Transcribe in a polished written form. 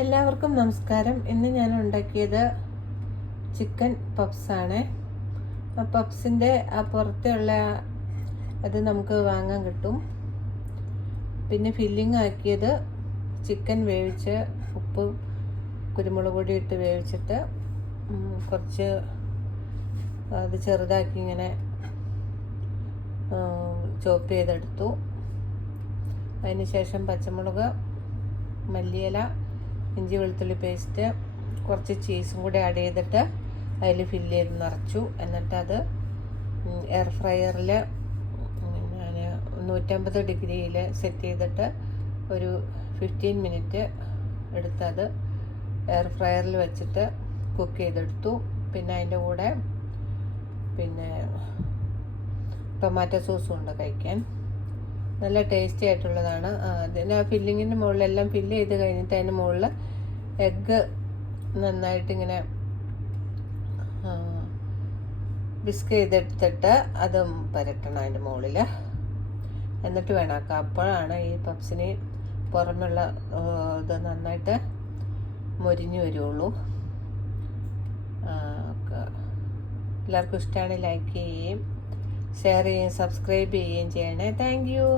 എല്ലാവർക്കും നമസ്കാരം. ഇന്ന് ഞാൻ ഉണ്ടാക്കിയത് ചിക്കൻ പപ്സാണ്. ആ പപ്സിൻ്റെ ആ പുറത്തുള്ള അത് നമുക്ക് വാങ്ങാൻ കിട്ടും. പിന്നെ ഫില്ലിംഗ് ആക്കിയത് ചിക്കൻ വേവിച്ച് ഉപ്പ് കുരുമുളക് പൊടി ഇട്ട് വേവിച്ചിട്ട് കുറച്ച് അത് ചെറുതാക്കി ഇങ്ങനെ ചോപ്പ് ചെയ്തെടുത്തു. അതിന് ശേഷം പച്ചമുളക്, മല്ലിയില, ഇഞ്ചി വെളുത്തുള്ളി പേസ്റ്റ്, കുറച്ച് ചീസും കൂടി ആഡ് ചെയ്തിട്ട് അതിൽ ഫില്ല് ചെയ്ത് നിറച്ചു. എന്നിട്ട് അത് എയർ ഫ്രയറിൽ ഞാൻ 150 ഡിഗ്രിയിൽ സെറ്റ് ചെയ്തിട്ട് ഒരു 15 മിനിറ്റ് എടുത്തത് എയർ ഫ്രയറിൽ വെച്ചിട്ട് കുക്ക് ചെയ്തെടുത്തു. പിന്നെ അതിൻ്റെ കൂടെ ടൊമാറ്റോ സോസും ഉണ്ട് കഴിക്കാൻ. നല്ല ടേസ്റ്റി ആയിട്ടുള്ളതാണ്. അതിന് ആ ഫില്ലിങ്ങിൻ്റെ മുകളിലെല്ലാം ഫില്ല് ചെയ്ത് കഴിഞ്ഞിട്ട് അതിന് മുകളിൽ എഗ്ഗ് നന്നായിട്ടിങ്ങനെ ബിസ്ക് ചെയ്തെടുത്തിട്ട് അതും പുരട്ടണം അതിൻ്റെ മുകളിൽ. എന്നിട്ട് വേണം അപ്പോഴാണ് ഈ പപ്സിന് പുറമെയുള്ള ഇത് നന്നായിട്ട് മൊരിഞ്ഞു വരുള്ളൂ. എല്ലാവർക്കും ഇഷ്ടമാണ്. ലൈക്ക് ചെയ്യുകയും ഷെയർ ചെയ്യുകയും സബ്സ്ക്രൈബ് ചെയ്യുകയും ചെയ്യണേ. Thank you.